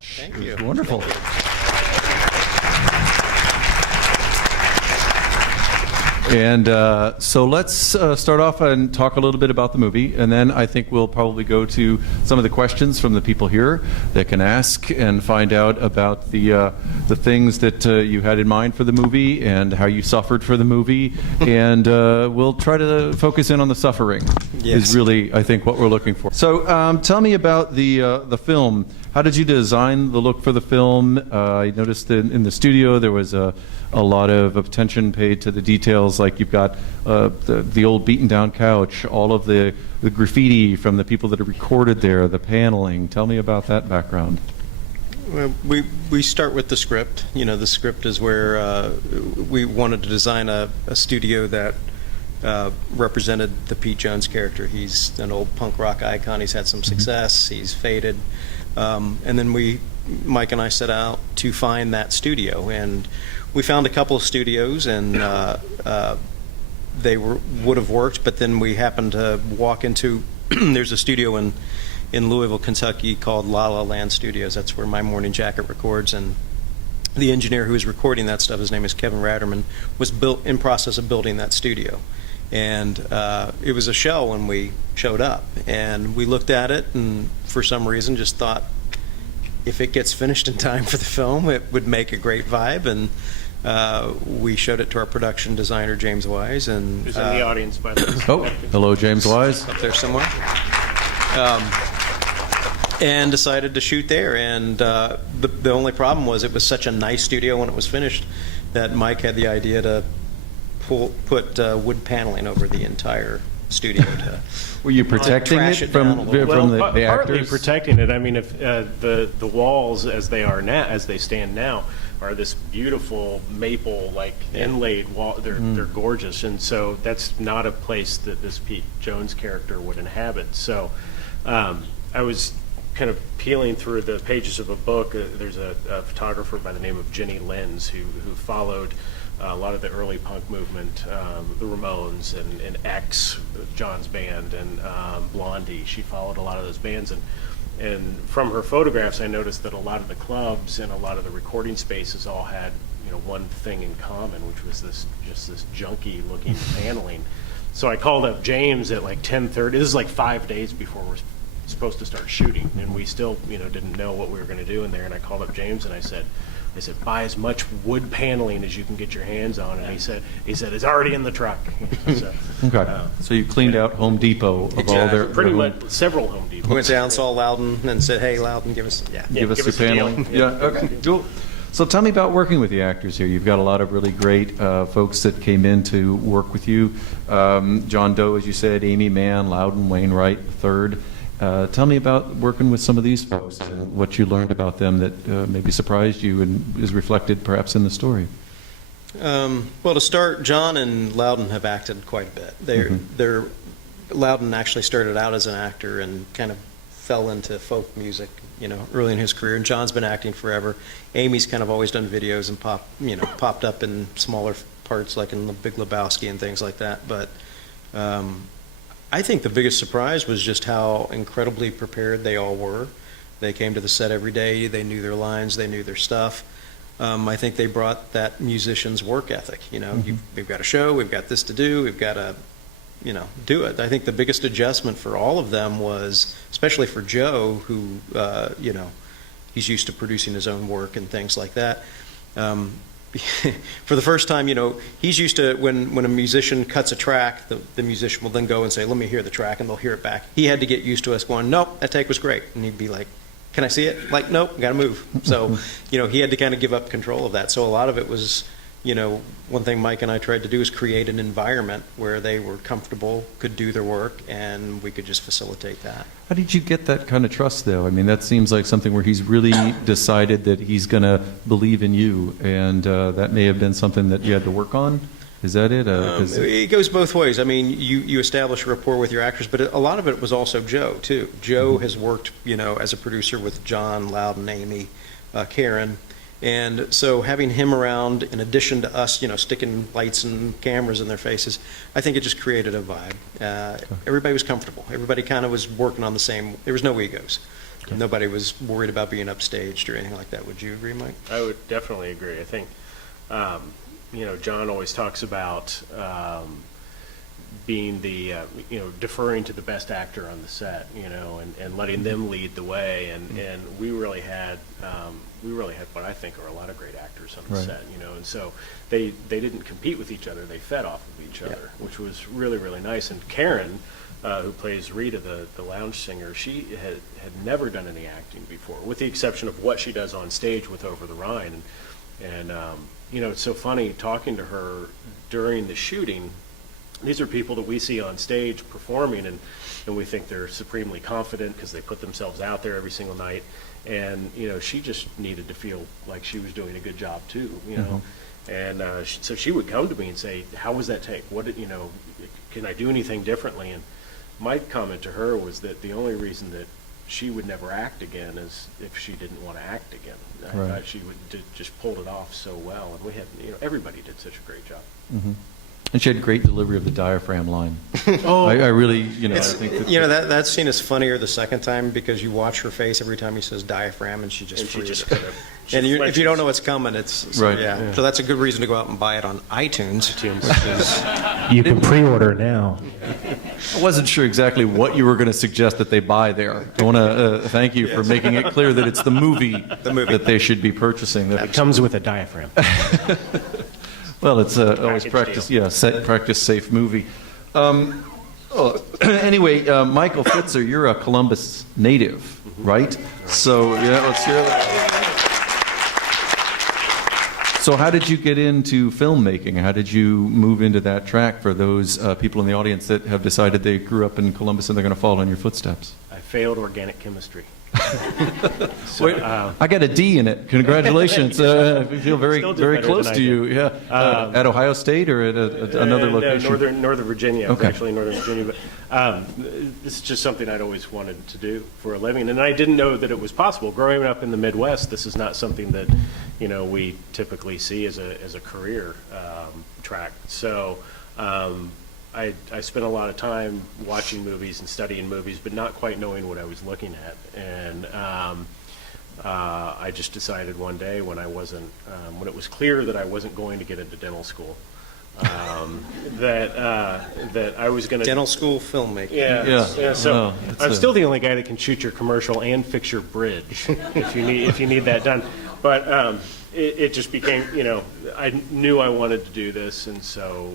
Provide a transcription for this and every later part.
Thank It you. was wonderful. And so let's start off and talk a little bit about the movie, and then I think we'll probably go to some of the questions from the people here that can ask and find out about the things that you had in mind for the movie and how you suffered for the movie, and we'll try to focus in on the suffering. Yes. Is really, I think, what we're looking for. So tell me about the film. How did you design the look for the film? I noticed that in the studio there was a lot of attention paid to the details, like you've got the old beaten down couch, all of the graffiti from the people that have recorded there, the paneling. Tell me about that background. Well, we start with the script. You know, the script is where we wanted to design a studio that represented the Pete Jones character. He's an old punk rock icon. He's had some success. He's faded. And then Mike and I set out to find that studio, and we found a couple of studios, and they would have worked, but then we happened to walk into there's a studio in Louisville, Kentucky called La La Land Studios. That's where My Morning Jacket records, and the engineer who was recording that stuff, his name is Kevin Ratterman, was in process of building that studio. And it was a shell when we showed up, and we looked at it and for some reason just thought if it gets finished in time for the film, it would make a great vibe. And we showed it to our production designer, James Wise. And who's in the audience, by the way. Oh, hello, James Wise. Up there somewhere. And decided to shoot there. And the only problem was it was such a nice studio when it was finished that Mike had the idea to put wood paneling over the entire studio. Were you protecting trash it it down from a little from Well, the partly actors? protecting it. I mean, if the walls as they are now, as they stand now, are this beautiful maple like inlaid wall. They're gorgeous, and so that's not a place that this Pete Jones character would inhabit. So I was kind of peeling through the pages of a book. There's a photographer by the name of Jenny Lenz who followed a lot of the early punk movement, the Ramones and X, John's band, and Blondie. She followed a lot of those bands, and from her photographs, I noticed that a lot of the clubs and a lot of the recording spaces all had, one thing in common, which was this junky looking paneling. So I called up James at like 10:30. This is like 5 days before we're supposed to start shooting, and we still, didn't know what we were going to do in there. And I called up James and I said, buy as much wood paneling as you can get your hands on. And he said, it's already in the truck. So, Okay. So you cleaned out Home Depot of all their pretty much several Home Depots. We went down, saw Loudon, and said, "Hey, Loudon, give us give us the a deal. paneling." Yeah. Okay. Cool. So tell me about working with the actors here. You've got a lot of really great folks that came in to work with you. John Doe, as you said, Amy Mann, Loudon Wainwright III. Tell me about working with some of these folks and what you learned about them that maybe surprised you and is reflected perhaps in the story. Well, to start, John and Loudon have acted quite a bit. Loudon actually started out as an actor and kind of fell into folk music, early in his career. And John's been acting forever. Amy's kind of always done videos and popped up in smaller parts, like in The Big Lebowski and things like that. But I think the biggest surprise was just how incredibly prepared they all were. They came to the set every day. They knew their lines. They knew their stuff. I think they brought that musician's work ethic. We've got a show. We've got this to do. We've got to, do it. I think the biggest adjustment for all of them was, especially for Joe, who, he's used to producing his own work and things like that. For the first time, he's used to when a musician cuts a track, the musician will then go and say, "Let me hear the track," and they'll hear it back. He had to get used to us going, "Nope, that take was great," and he'd be like, "Can I see it?" Like, "Nope, got to move." So, he had to kind of give up control of that. So a lot of it was, one thing Mike and I tried to do is create an environment where they were comfortable, could do their work, and we could just facilitate that. How did you get that kind of trust, though? I mean, that seems like something where he's really decided that he's going to believe in you, and that may have been something that you had to work on. Is that it? It goes both ways. I mean, you establish a rapport with your actors, but a lot of it was also Joe, too. Joe has worked, as a producer with John, Loudon, Amy, Karen. And so having him around, in addition to us, sticking lights and cameras in their faces, I think it just created a vibe. Everybody was comfortable. Everybody kind of was working on the same. There was no egos. Nobody was worried about being upstaged or anything like that. Would you agree, Mike? I would definitely agree. I think, John always talks about being the, deferring to the best actor on the set, and letting them lead the way. And we really had what I think are a lot of great actors on the Right. set, and so they didn't compete with each other. They fed off of each other, which was really, really nice. And Karen, who plays Rita, the lounge singer, she had never done any acting before, with the exception of what she does on stage with Over the Rhine. And it's so funny talking to her during the shooting. These are people that we see on stage performing, and we think they're supremely confident because they put themselves out there every single night. And, she just needed to feel like she was doing a good job too, And so she would come to me and say, how was that take? Can I do anything differently? And my comment to her was that the only reason that she would never act again is if she didn't want to act again. I Right. thought she just pulled it off so well. And we had, everybody did such a great job. And she had great delivery of the diaphragm line. Oh, I really, I It's, think that, that scene is funnier the second time because you watch her face every time he says diaphragm, and she just And she freezes. just kind of, she And if you flinches. don't know what's coming, it's so, Right. yeah. So that's a good reason to go out and buy it on iTunes. You can pre-order now. I wasn't sure exactly what you were going to suggest that they buy there. I want to thank you for making it clear that it's the movie that they should be purchasing. It comes with a diaphragm. Well, it's always Package practice, deal. practice safe movie. Anyway, Michael Fitzer, you're a Columbus native, right? So let's hear that. So how did you get into filmmaking? How did you move into that track for those people in the audience that have decided they grew up in Columbus and they're going to follow in your footsteps? I failed organic chemistry. Wait, I got a D in it. Congratulations. I feel very, Still did very better close than I to you. did. Yeah. At Ohio State or at another location? Northern Virginia. Okay. Actually, Northern Virginia. But this is just something I'd always wanted to do for a living, and I didn't know that it was possible. Growing up in the Midwest, this is not something that we typically see as a career track. So. I spent a lot of time watching movies and studying movies, but not quite knowing what I was looking at. And I just decided one day when I wasn't, when it was clear that I wasn't going to get into dental school, that I was going to Dental school filmmaking. Yeah. So No, it's I'm a- still the only guy that can shoot your commercial and fix your bridge if you need that done. But it just became, I knew I wanted to do this, and so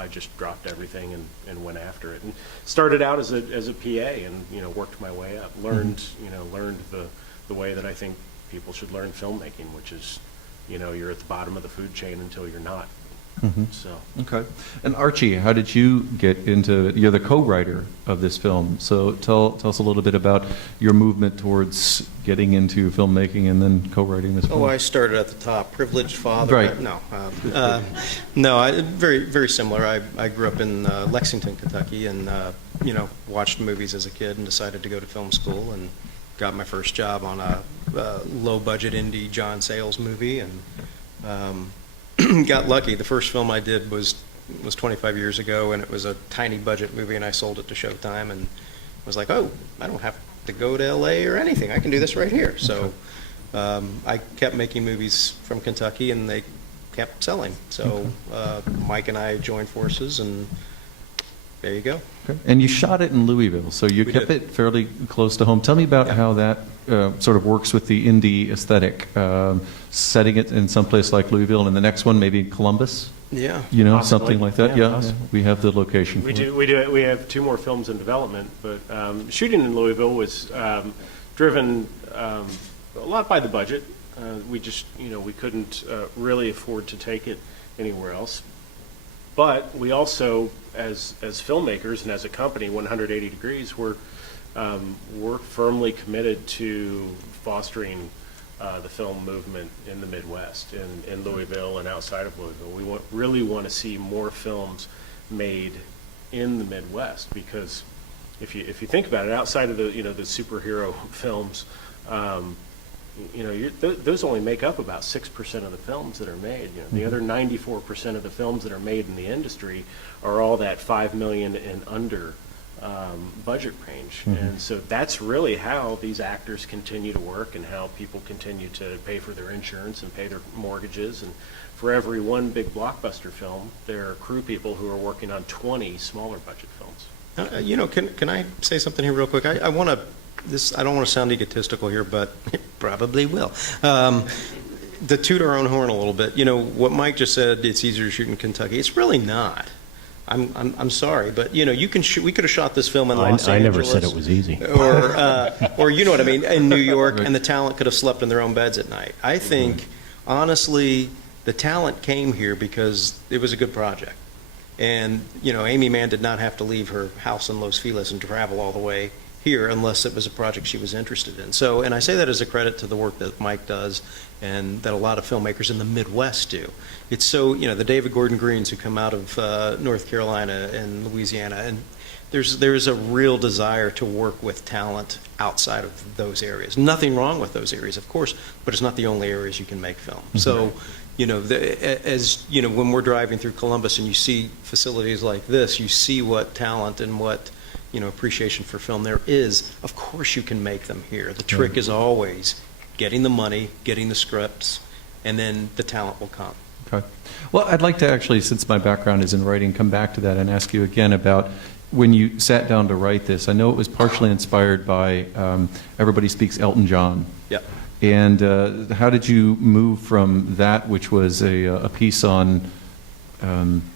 I just dropped everything and went after it, and started out as a PA, and worked my way up. Learned the way that I think people should learn filmmaking, which is, you're at the bottom of the food chain until you're not. So. Okay. And Archie, how did you get into it? You're the co-writer of this film, so tell us a little bit about your movement towards getting into filmmaking and then co-writing this film. Oh, I started at the top. Privileged father. Right. No, very, very similar. I grew up in Lexington, Kentucky, and watched movies as a kid, and decided to go to film school, and got my first job on a low-budget indie John Sayles movie, and got lucky. The first film I did was 25 years ago, and it was a tiny budget movie, and I sold it to Showtime, and was like, oh, I don't have to go to LA or anything. I can do this right here. So I kept making movies from Kentucky, and they kept selling. So Mike and I joined forces, and there you go. Okay. And you shot it in Louisville, so you We kept did. it fairly close to home. Tell me about how that sort of works with the indie aesthetic, setting it in some place like Louisville, and the next one maybe Columbus, Yeah. Possibly. something like that. Yeah, Yeah, possibly. we have the location. We for it. do. We have 2 more films in development, but shooting in Louisville was driven a lot by the budget. We just, we couldn't really afford to take it anywhere else. But we also, as filmmakers and as a company, 180 Degrees, we're firmly committed to fostering the film movement in the Midwest, in Louisville and outside of Louisville. We really want to see more films made in the Midwest, because if you think about it, outside of the the superhero films, those only make up about 6% of the films that are made. The other 94% of the films that are made in the industry are all that $5 million and under budget range. And so that's really how these actors continue to work and how people continue to pay for their insurance and pay their mortgages. And for every one big blockbuster film, there are crew people who are working on 20 smaller budget films. Can I say something here real quick? I want to, I don't want to sound egotistical here, but it probably will. To toot our own horn a little bit, what Mike just said, it's easier to shoot in Kentucky. It's really not. I'm sorry, but we could have shot this film in Los Angeles. I never said it was easy. Or you know what I mean, in New York, and the talent could have slept in their own beds at night. I think, honestly, the talent came here because it was a good project. And, Amy Mann did not have to leave her house in Los Feliz and travel all the way here unless it was a project she was interested in. So, and I say that as a credit to the work that Mike does and that a lot of filmmakers in the Midwest do. It's so, the David Gordon Greens who come out of North Carolina and Louisiana, and there's a real desire to work with talent outside of those areas. Nothing wrong with those areas, of course, but it's not the only areas you can make film. So, when we're driving through Columbus and you see facilities like this, you see what talent and what appreciation for film there is. Of course you can make them here. The trick is always getting the money, getting the scripts, and then the talent will come. Okay. Well, I'd like to actually, since my background is in writing, come back to that and ask you again about when you sat down to write this. I know it was partially inspired by Everybody Speaks Elton John. Yep. And how did you move from that, which was a piece on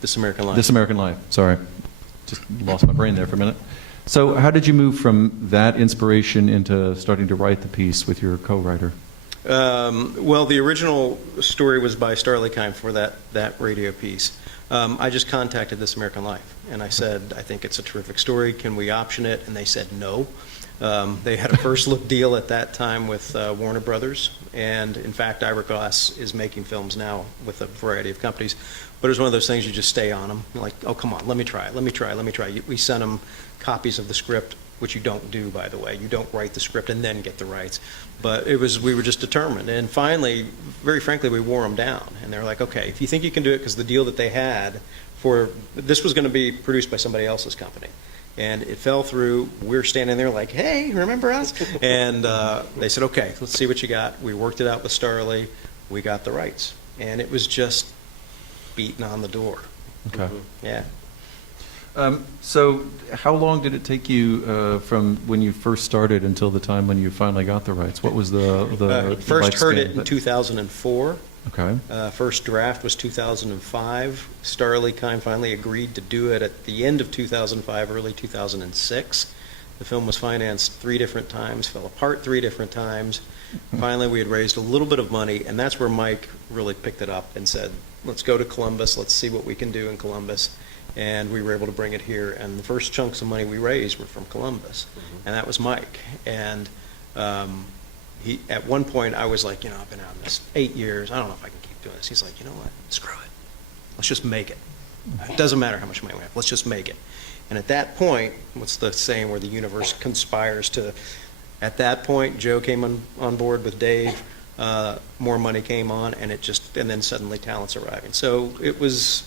This American Life. This American Life, sorry. Just lost my brain there for a minute. So how did you move from that inspiration into starting to write the piece with your co-writer? Well, the original story was by Starley Kime for that radio piece. I just contacted This American Life, and I said, I think it's a terrific story. Can we option it? And they said no. They had a first look deal at that time with Warner Brothers, and in fact, Ira Glass is making films now with a variety of companies. But it was one of those things you just stay on them. You're like, oh, come on, let me try it. We sent them copies of the script, which you don't do, by the way. You don't write the script and then get the rights. But we were just determined. And finally, very frankly, we wore them down. And they're like, okay, if you think you can do it, because the deal that they had this was going to be produced by somebody else's company. And it fell through. We're standing there like, hey, remember us? And they said, okay, let's see what you got. We worked it out with Starley. We got the rights. And it was just beating on the door. Okay. Yeah. So how long did it take you from when you first started until the time when you finally got the rights? What was the first heard it lifespan? in 2004. Okay. First draft was 2005. Starley Kime finally agreed to do it at the end of 2005, early 2006. The film was financed 3 different times, fell apart 3 different times. Finally, we had raised a little bit of money, and that's where Mike really picked it up and said, let's go to Columbus, let's see what we can do in Columbus. And we were able to bring it here, and the first chunks of money we raised were from Columbus, and that was Mike. And at one point, I was like, I've been out in this 8 years. I don't know if I can keep doing this. He's like, you know what? Screw it. Let's just make it. It doesn't matter how much money we have. Let's just make it. And at that point, what's the saying where the universe conspires to? At that point, Joe came on board with Dave. More money came on, and then suddenly talent's arriving. So it was,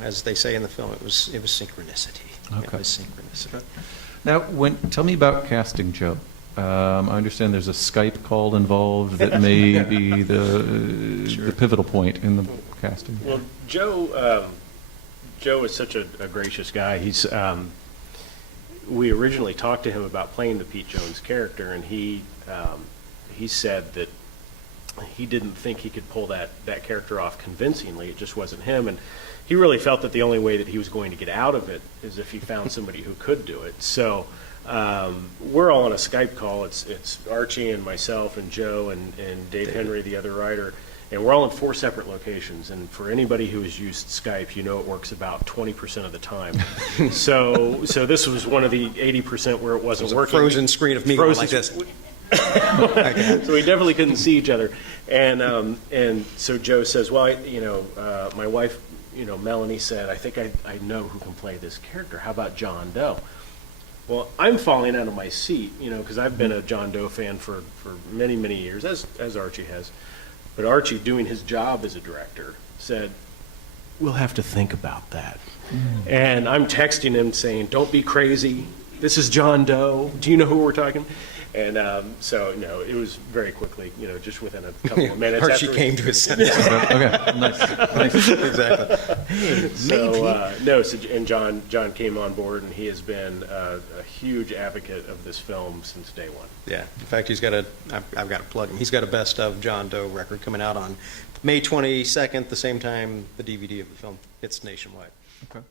as they say in the film, it was synchronicity. Okay. It was synchronicity. Now, tell me about casting Joe. I understand there's a Skype call involved that may be the pivotal point in the casting. Well, Joe is such a gracious guy. We originally talked to him about playing the Pete Jones character, and he said that he didn't think he could pull that character off convincingly. It just wasn't him, and he really felt that the only way that he was going to get out of it is if he found somebody who could do it. So we're all on a Skype call. It's Archie and myself and Joe and Dave Henry, the other writer, and we're all in 4 separate locations. And for anybody who has used Skype, it works about 20% of the time. So this was one of the 80% where it wasn't working. Frozen screen of me going like this. So we definitely couldn't see each other, and so Joe says, well, my wife, Melanie said, I think I know who can play this character. How about John Doe? Well, I'm falling out of my seat, because I've been a John Doe fan for many, many years, as Archie has. But Archie, doing his job as a director, said, we'll have to think about that. And I'm texting him saying, "Don't be crazy. This is John Doe. Do you know who we're talking?" And so, it was very quickly, just within a couple of minutes. Archie after came to his senses. Okay, nice. Exactly. So and John came on board, and he has been a huge advocate of this film since day one. Yeah. In fact, I've got to plug him. He's got a best of John Doe record coming out on May 22nd, the same time the DVD of the film hits nationwide. Okay.